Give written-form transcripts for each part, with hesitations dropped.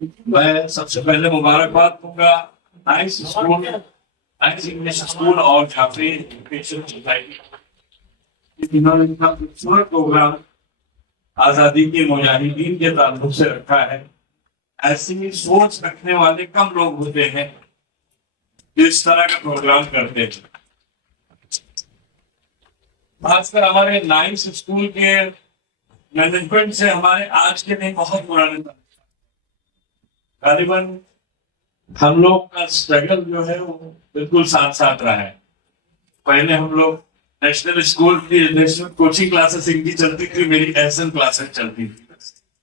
मैं सबसे पहले मुबारकबाद दूंगा nice school, nice English school और झांसी एजुकेशन सोसाइटी, इन्होंने इतना खूबसूरत प्रोग्राम आजादी के मुजाहिदीन के ताल्लुक से रखा है। ऐसी सोच रखने वाले कम लोग होते हैं जो इस तरह का प्रोग्राम करते हैं। खासकर हमारे नाइस स्कूल के मैनेजमेंट से हमारे आज के नहीं बहुत पुराने गालिबन हम लोग का स्ट्रगल जो है वो बिल्कुल साथ साथ रहा है। पहले हम लोग नेशनल स्कूल की नेशनल कोचिंग क्लासेस इनकी चलती थी, मेरी एसएन क्लासेस चलती थी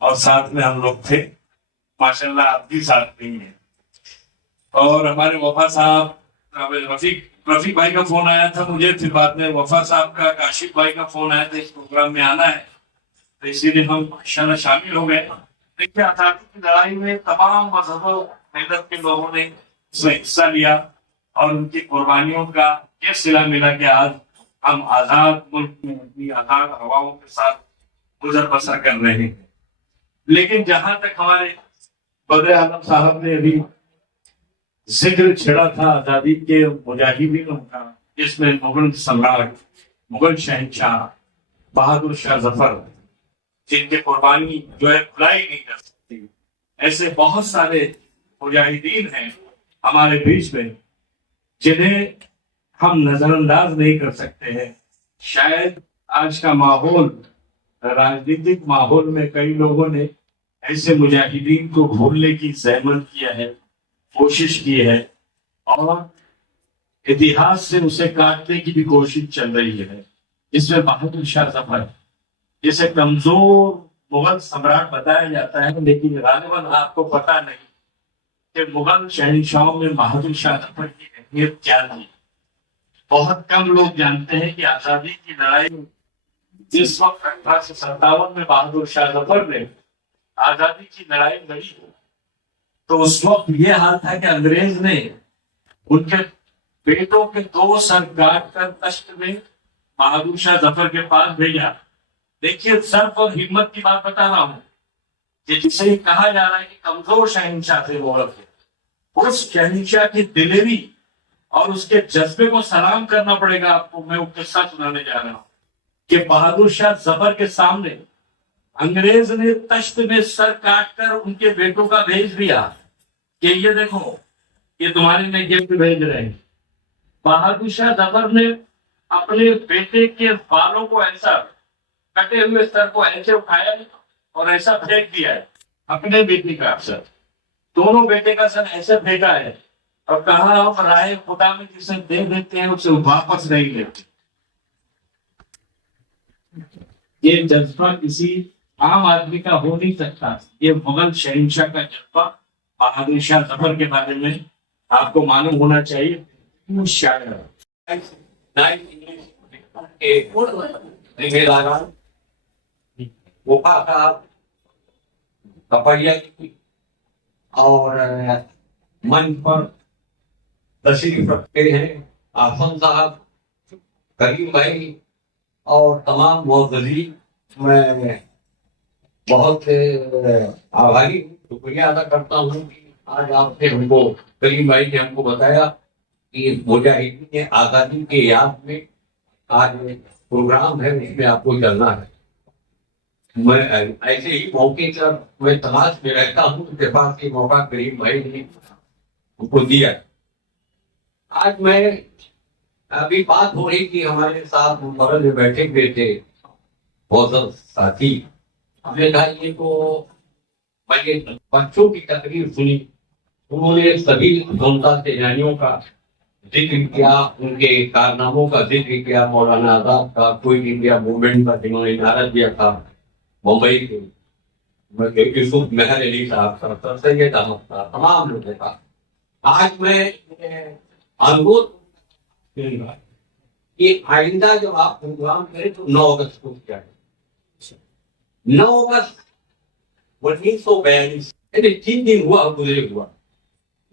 और साथ में हम लोग थे। माशाल्लाह आप भी साथ नहीं है। और हमारे वफा साहब, रफीक भाई का फोन आया था मुझे, फिर बाद में वफा साहब का, काशिफ भाई का फोन आया था इस प्रोग्राम में आना है, तो इसीलिए हम इंशाल्लाह शामिल हो गए। देखिए आजादी की लड़ाई में तमाम मजहबों मेहनत के लोगों ने इसमें हिस्सा लिया और उनकी कुर्बानियों का ये सिला मिला कि आज हम आजाद मुल्क में अपनी आजाद हवाओं के साथ गुजर बसर कर रहे हैं। लेकिन जहां तक हमारे बदर आलम साहब ने अभी जिक्र छेड़ा था आजादी के मुजाहिदीनों का, जिसमें मुगल सम्राट, मुगल शहंशाह बहादुर शाह जफर, जिनकी कुर्बानी जो है भुलाई नहीं कर सकती, ऐसे बहुत सारे मुजाहिदीन हैं हमारे बीच में जिन्हें हम नजरअंदाज नहीं कर सकते हैं। शायद आज का माहौल, राजनीतिक माहौल में कई लोगों ने ऐसे मुजाहिदीन को भूलने की जहमत किया है, कोशिश की है और इतिहास से उसे काटने की भी कोशिश चल रही है। इसमें बहादुर शाह जफर जिसे कमजोर मुगल सम्राट बताया जाता है, लेकिन गालिबन आपको पता नहीं कि मुगल शहंशाहों में बहादुर शाह जफर की अहमियत क्या थी। बहुत कम लोग जानते हैं कि आजादी की लड़ाई जिस वक्त 1857 में बहादुर शाह जफर ने आजादी की लड़ाई लड़ी, तो उस वक्त ये हाल था कि अंग्रेज ने उनके बेटों के 2 सर काट कर तश्त में बहादुर शाह जफर के पास भेजा। देखिए सर्फ और हिम्मत की बात बता रहा हूं कि जिसे कहा जा रहा है कि कमजोर शहंशाह थे वो, उस शहंशाह की दिलेरी और उसके जज्बे को सलाम करना पड़ेगा आपको। मैं वो किस्सा सुनाने जा रहा हूं कि बहादुर शाह जफर के सामने अंग्रेज ने तश्त में सर काट कर उनके बेटों का भेज दिया कि ये देखो ये तुम्हारे लिए गिफ्ट भेज रहे हैं। बहादुर शाह जफर ने अपने बेटे के बालों को ऐसा, कटे हुए सर को ऐसे उठाया और ऐसा फेंक दिया है, अपने बेटे का सर, दोनों बेटे का सर ऐसे फेंका है और कहा हम राय खुदा में जिसे दे देते हैं उसे वापस नहीं लेते। ये जज्बा किसी आम आदमी का हो नहीं सकता। ये मुगल शहंशाह का जज्बा बहादुर शाह जफर के बारे में आपको मालूम होना चाहिए। और मंच पर तशरीफ रखते हैं आफम साहब, करीम भाई और तमाम मोअज़्ज़िज़ीन। मैं बहुत आभारी, शुक्रिया अदा करता हूँ कि आज आपने हमको, करीम भाई ने हमको बताया कि मुजाहिदीन आज़ादी के याद में आज प्रोग्राम है, उसमें आपको चलना है। मैं ऐसे ही मौके पर मैं तलाश में रहता हूँ, उसके पास ये मौका करीम भाई ने हमको दिया। आज मैं अभी बात हो रही थी, हमारे साथ बगल में बैठे हुए थे बहुत साथी, हमने कहा ये तो मैंने बच्चों की तकरीर सुनी, उन्होंने सभी स्वतंत्रता सेनानियों का जिक्र किया, उनके कारनामों का जिक्र किया, मौलाना आजाद का, क्विट इंडिया मूवमेंट का जिन्होंने नारा दिया था मुंबई के, यूसुफ मेहर अली साहब का, सैयद अहमद का, तमाम लोगों का। आज मैं अनुरोध कि आइंदा जब आप प्रोग्राम करें तो 9 अगस्त को किया है। 9 अगस्त 1942 यानी 3 दिन हुआ, गुजरे हुआ।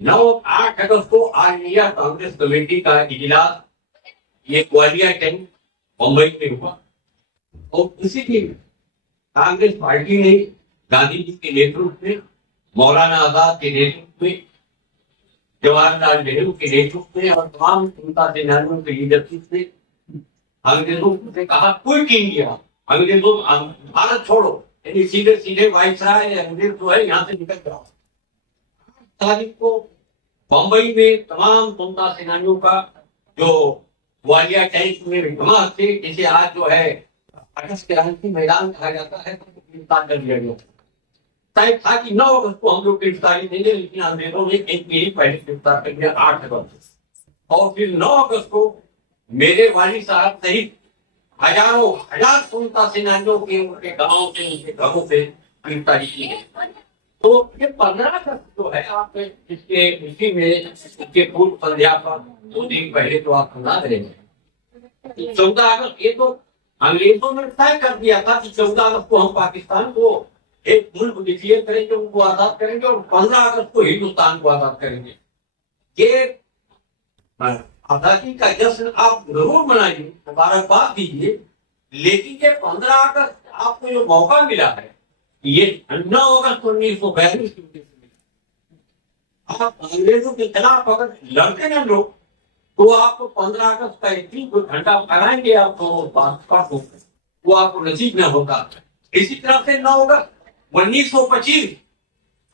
8 अगस्त को ऑल इंडिया कांग्रेस कमेटी का इजलास ये ग्वालियर कैंप मुंबई में हुआ और उसी दिन कांग्रेस पार्टी ने गांधी जी के नेतृत्व में मौलाना आजाद के नेतृत्व में, जवाहरलाल नेहरू के नेतृत्व में और तमाम स्वतंत्रता सेनानियों के लीडरशिप में अंग्रेजों से कहा क्विट इंडिया, अंग्रेजों भारत छोड़ो, यानी सीधे सीधे वायसराय अंग्रेज जो है यहाँ से निकल जाओ। तारीख को बंबई में तमाम स्वतंत्रता सेनानियों का जो ग्वालियर टैंक में जमा थे, जिसे आज जो है अगस्त क्रांति मैदान कहा जाता है, गिरफ्तार कर लिया गया। तय था कि 9 अगस्त को हम लोग गिरफ्तारी देंगे, लेकिन अंग्रेजों ने एक महीने पहले गिरफ्तार कर लिया 8 अगस्त, और फिर 9 अगस्त को मेरे वालिद साहब सहित हजारों हजार स्वतंत्रता सेनानियों के उनके गांव से उनके घरों से गिरफ्तारी की है। तो ये 15 अगस्त जो है आप इसके इसी में इसके पूर्व संध्या पर 2 दिन पहले तो आप सुना रहे हैं। 14 अगस्त ये तो अंग्रेजों ने तय कर दिया था कि 14 अगस्त को हम पाकिस्तान को एक मुल्क डिक्लेयर करेंगे, उनको आजाद करेंगे, और 15 अगस्त को हिंदुस्तान को आजाद करेंगे। ये आजादी का जश्न आप जरूर मनाइए, मुबारकबाद दीजिए, लेकिन ये 15 अगस्त आपको जो मौका मिला है, ये 9 अगस्त 1942 आप अंग्रेजों के खिलाफ अगर लड़ते ना लोग, तो आपको 15 अगस्त का एक दिन कोई घंटा कराएंगे आपको वो आपको नसीब न होगा। इसी तरह से 9 अगस्त 1925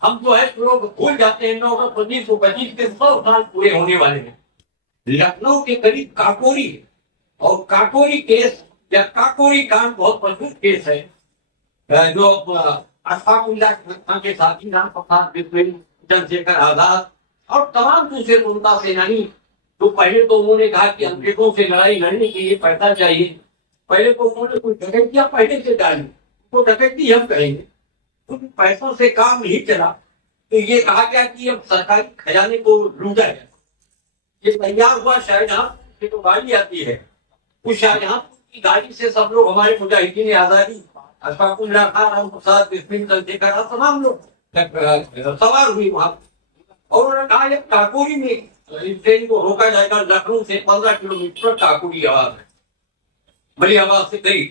हम जो है लोग भूल जाते हैं। 9 अगस्त 1925 के 100 साल पूरे होने वाले हैं। लखनऊ के करीब काकोरी, और काकोरी केस या काकोरी कांड बहुत प्रसिद्ध केस है, जो अशफाकुल्लाह खान के साथी राम प्रसाद बिस्मिल, चंद्रशेखर आजाद और तमाम दूसरे स्वतंत्रता सेनानी, तो पहले तो उन्होंने कहा कि अंग्रेजों से लड़ाई लड़ने के लिए पैसा चाहिए। पहले तो उन्होंने कुछ डकैतियां पहले से डाली, तो डकैती हम करेंगे, तो पैसों से काम नहीं चला, तो ये कहा गया कि अब सरकारी खजाने को लूटा जाए। ये तैयार हुआ शाहजहां से, तो गाड़ी आती है, उस शाहजहां की गाड़ी से सब लोग हमारे मुजाहिदीन आजादी अशफाकुल्लाह खान, राम प्रसाद बिस्मिल, चंद्रशेखर तमाम लोग सवार हुई वहां, और उन्होंने कहा ये काकोरी में इस ट्रेन को रोका जाएगा। लखनऊ से 15 किलोमीटर काकोरी आवाज है, बड़ी आवाज से गई।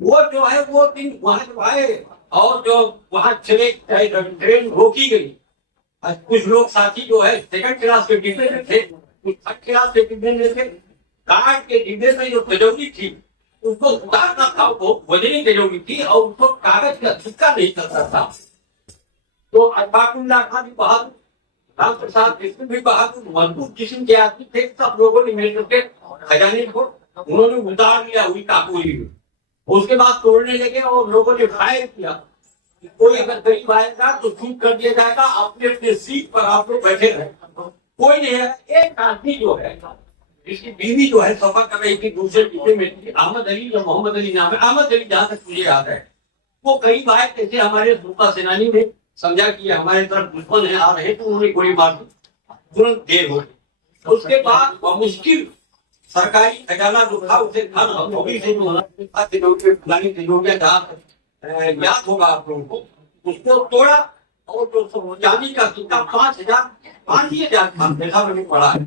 वो जो है वो दिन वहां जो आए और जो वहां चले ट्रेन रोकी गई। कुछ लोग साथी जो है सेकंड क्लास के डिब्बे में थे, कुछ थर्ड क्लास के डिब्बे में थे। गार्ड के डिब्बे में जो तिजोरी थी उसको उतारना था, वो वजनी तिजोरी थी और उसको कागज का सिक्का नहीं चलता था। तो अशफाकुल्लाह खान भी बहादुर, राम प्रसाद बिस्मिल भी बहादुर, मजबूत किस्म के आदमी थे। सब लोगों ने मिलकर के खजाने को उन्होंने उतार लिया हुई काकोरी में। उसके बाद तोड़ने लगे और लोगों ने फायर किया। कोई अगर गरीब आएगा तो शूट कर दिया जाएगा, अपने अपने सीट पर आप लोग बैठे रहे, कोई नहीं है। एक आदमी जो है, इसकी बीवी जो है सफर कर रही थी दूसरे डिब्बे में थी, अहमद अली या मोहम्मद अली नाम है, अहमद अली जहां तक मुझे याद है। वो करीब आए, जैसे हमारे स्वतंत्रता सेनानी ने समझा कि हमारे तरफ दुश्मन है आ रहे, तो उन्होंने गोली मार दी, तुरंत देर हो गई। उसके बाद मुश्किल सरकारी खजाना जो था उसे खान से जो याद होगा आप लोगों को, उसको तोड़ा और जो चांदी का सिक्का 5,000 पैसा मैंने पड़ा है,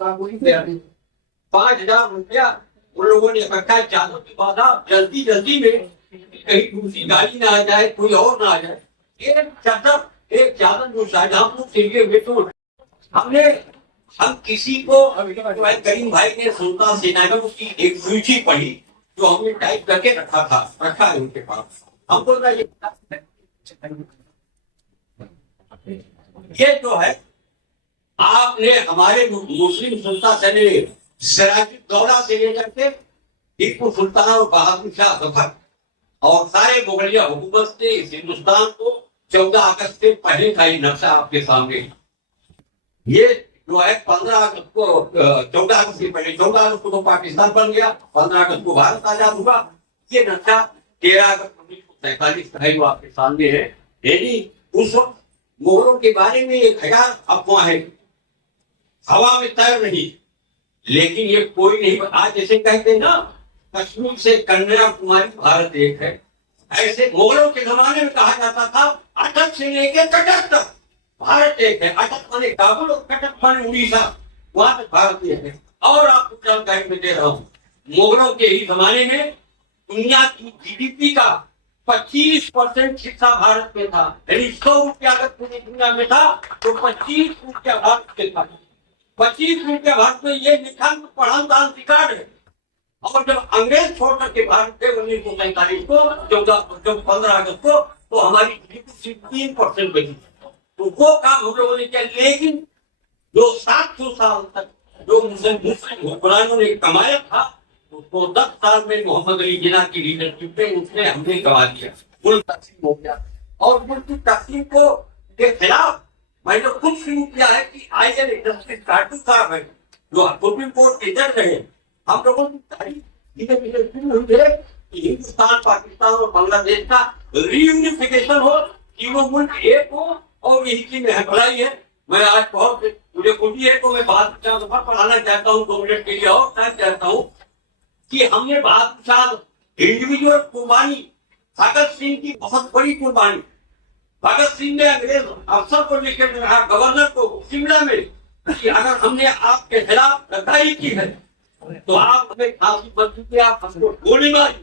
5,000 रुपया उन लोगों ने इकट्ठा चादर की बाधा जल्दी में, कहीं दूसरी गाड़ी ना आ जाए, कोई और ना आ जाए। एक चादर जो शाहजहांपुर से लिए तो हम किसी को करीम भाई ने स्वतंत्रता सेनानियों की एक सूची पढ़ी जो हमने टाइप करके रखा है उनके पास। हमको ये जो है आपने हमारे मुस्लिम स्वतंत्रता सेनानी सिराजुद्दौला से लेकर के टीपू सुल्तान और बहादुर शाह जफर और सारे मुगलिया हुकूमत ने इस हिंदुस्तान को 14 अगस्त से पहले का ही नक्शा आपके सामने। ये जो है 15 अगस्त को 14 अगस्त से पहले, 14 अगस्त को तो पाकिस्तान बन गया, 15 अगस्त को भारत आजाद हुआ। ये नक्शा 13 अगस्त 1947 का है जो आपके सामने है। यानी उस वक्त मुगलों के बारे में 1000 अफवाहें हवा में तैर रही, लेकिन ये कोई नहीं। आज जैसे कहते हैं ना, कश्मीर से कन्याकुमारी भारत एक है, ऐसे मुगलों के जमाने में कहा जाता था अटक से लेके कटक तक भारत एक है। अटक माने काबुल और कटक माने उड़ीसा, वहां तक भारत एक है। और आपको जानकारी में दे रहा हूँ, मुगलों के ही जमाने में दुनिया की जीडीपी का 25% हिस्सा भारत में था, यानी 100 रुपया अगर पूरी दुनिया में था तो 25 रुपया भारत में था। 25 रुपया भारत में ये लिखा पढ़ा दान रिकॉर्ड है। और जब अंग्रेज छोड़ करके भारत के 1947 को 15 अगस्त को, तो हमारी GDP सिर्फ 3% बची। तो वो काम हम लोगों ने किया, लेकिन जो 700 साल तक जो मुस्लिम हुक्मरानों ने कमाया था उसको 10 साल में मोहम्मद अली जिन्ना की लीडरशिप में उसने हमने गवा दिया, मुल्क तकसीम हो गया। और मुल्क की तकसीम को के खिलाफ मैंने खुद शुरू किया है कि IN जस्टिस काटू साहब है जो सुप्रीम कोर्ट के जज रहे, हम लोगों की तारीफ धीरे धीरे शुरू हुई है कि हिंदुस्तान, पाकिस्तान और बांग्लादेश का रीयूनिफिकेशन हो, तीनों मुल्क एक हो, और यही की मैं भलाई है। मैं आज बहुत मुझे खुशी है, तो मैं बात पढ़ाना चाहता हूँ 2 मिनट के लिए और कहना चाहता हूँ कि हमने बादशाह इंडिविजुअल कुर्बानी, भगत सिंह की बहुत बड़ी कुर्बानी। भगत सिंह ने अंग्रेज अफसर को लेकर कहा, गवर्नर को शिमला में, कि अगर हमने आपके खिलाफ गद्दारी की है तो आप हमें फांसी बन चुकी, आप हमको गोली मारी।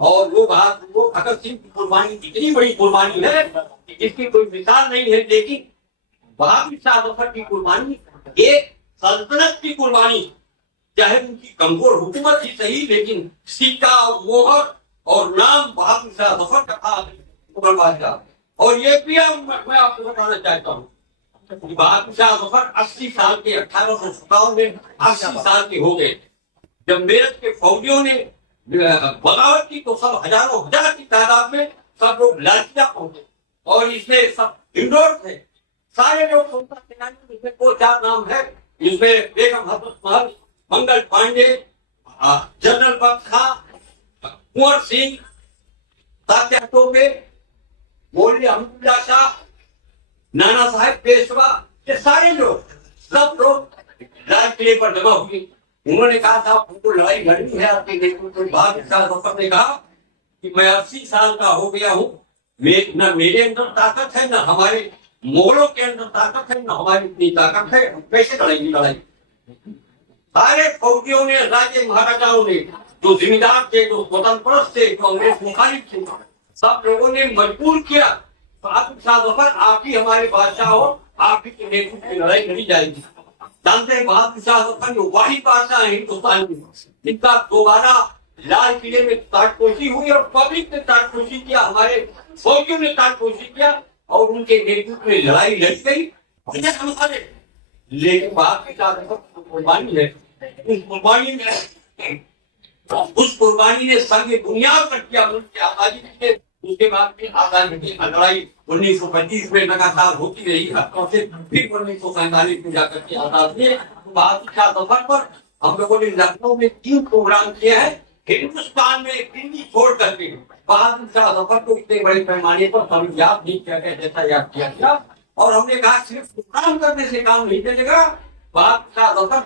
और वो भगत सिंह की कुर्बानी इतनी बड़ी कुर्बानी है कि इसकी कोई मिसाल नहीं है। लेकिन बहादुर शाह जफर की कुर्बानी एक सल्तनत की कुर्बानी, चाहे उनकी कमजोर हुकूमत ही सही, लेकिन सिक्का और मोहर और नाम बहादुर शाह जफर का था। और ये भी मैं आपको बताना चाहता हूँ, बहादुर शाह जफर 80 साल के 1857 में 80 साल के हो गए। जब मेरठ के फौजियों ने बगावत की तो सब हजारों हजार की तादाद में सब लोग लाठियां पहुंचे, और इसमें सब इंडोर थे, सारे लोग स्वतंत्रता सेनानी। इसमें 2-4 नाम है, इसमें बेगम हजरत महल, मंगल पांडे, जनरल बख्शा, कुंवर सिंह, तात्या टोपे, मौलवी अहमदुल्ला शाह, नाना साहेब पेशवा, ये सारे लोग सब लोग लाल किले पर जमा हुए। उन्होंने कहा था हमको लड़ाई लड़नी है आपके देश में। बहादुर शाह जफर ने कहा कि मैं 80 साल का हो गया हूँ, न मेरे अंदर ताकत है, न हमारे मुगलों के अंदर ताकत है, न हमारी इतनी ताकत है, हम कैसे लड़ेंगे लड़ाई। सारे फौजियों ने, राजे महाराजाओं ने, जो जिम्मेदार थे, जो स्वतंत्र थे, जो अंग्रेज मुखालिफ थे, सब लोगों ने मजबूर किया, बहादुर शाह जफर आप ही हमारे बादशाह हो, आप ही के नेतृत्व में लड़ाई लड़ी जाएगी। जानते हैं बहादुर शाह जफर जो वाहिद बादशाह है हिंदुस्तान में, जिनका दोबारा लाल किले में ताजपोशी हुई और पब्लिक ने ताजपोशी किया, हमारे फौजियों ने ताजपोशी किया, और उनके नेतृत्व में लड़ाई लड़ी गई। लेकिन बहादुर शाह जफर कुर्बानी है, उस कुर्बानी ने संग बुनियाद पर किया मुल्क की आजादी के। उसके बाद फिर आजादी की लड़ाई 1925 में लगातार होती रही, और फिर 1947 में जाकर के आजादी। बहादुर शाह जफर पर हम लोगों ने लखनऊ में 3 प्रोग्राम किए हैं, हिंदुस्तान में दिल्ली छोड़ करके। बहादुर शाह जफर को इतने बड़े पैमाने पर कभी याद नहीं किया गया जैसा याद किया गया। और हमने कहा सिर्फ प्रोग्राम करने से काम नहीं चलेगा, बहादुर शाह जफर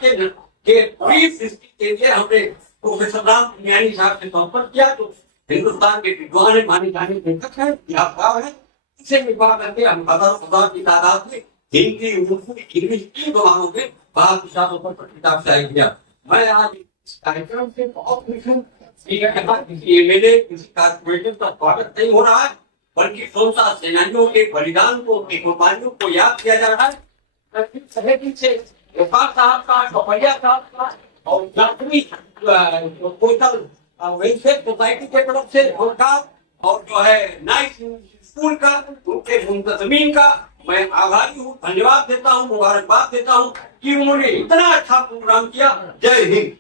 के ब्रीफ हिस्ट्री के लिए हमने प्रोफेसर राम पुनियानी साहब से संपर्क किया, तो हिंदुस्तान के विद्वान है, माने जाने लेखक है, इतिहासकार है, इसे मिलवा करके हम हजार की तादाद में हिंदी, उर्दू, इंग्लिश 3 जबानों में बहादुर शाह जफर पर किताब शायद किया। मैं आज इस कार्यक्रम से बहुत खुश हूँ। किसी एमएलए, किसी कारपोरेटर का स्वागत नहीं हो रहा है, बल्कि स्वतंत्रता सेनानियों के बलिदान को, उनकी कुर्बानियों को याद किया जा रहा है। से साहब का, कपड़िया साहब का, और सोशल वेलफेयर सोसाइटी के तरफ से उनका, और जो है नाइस स्कूल का, उनके मुंतजमीन का मैं आभारी हूँ, धन्यवाद देता हूँ, मुबारकबाद देता हूँ कि उन्होंने इतना अच्छा प्रोग्राम किया। जय हिंद।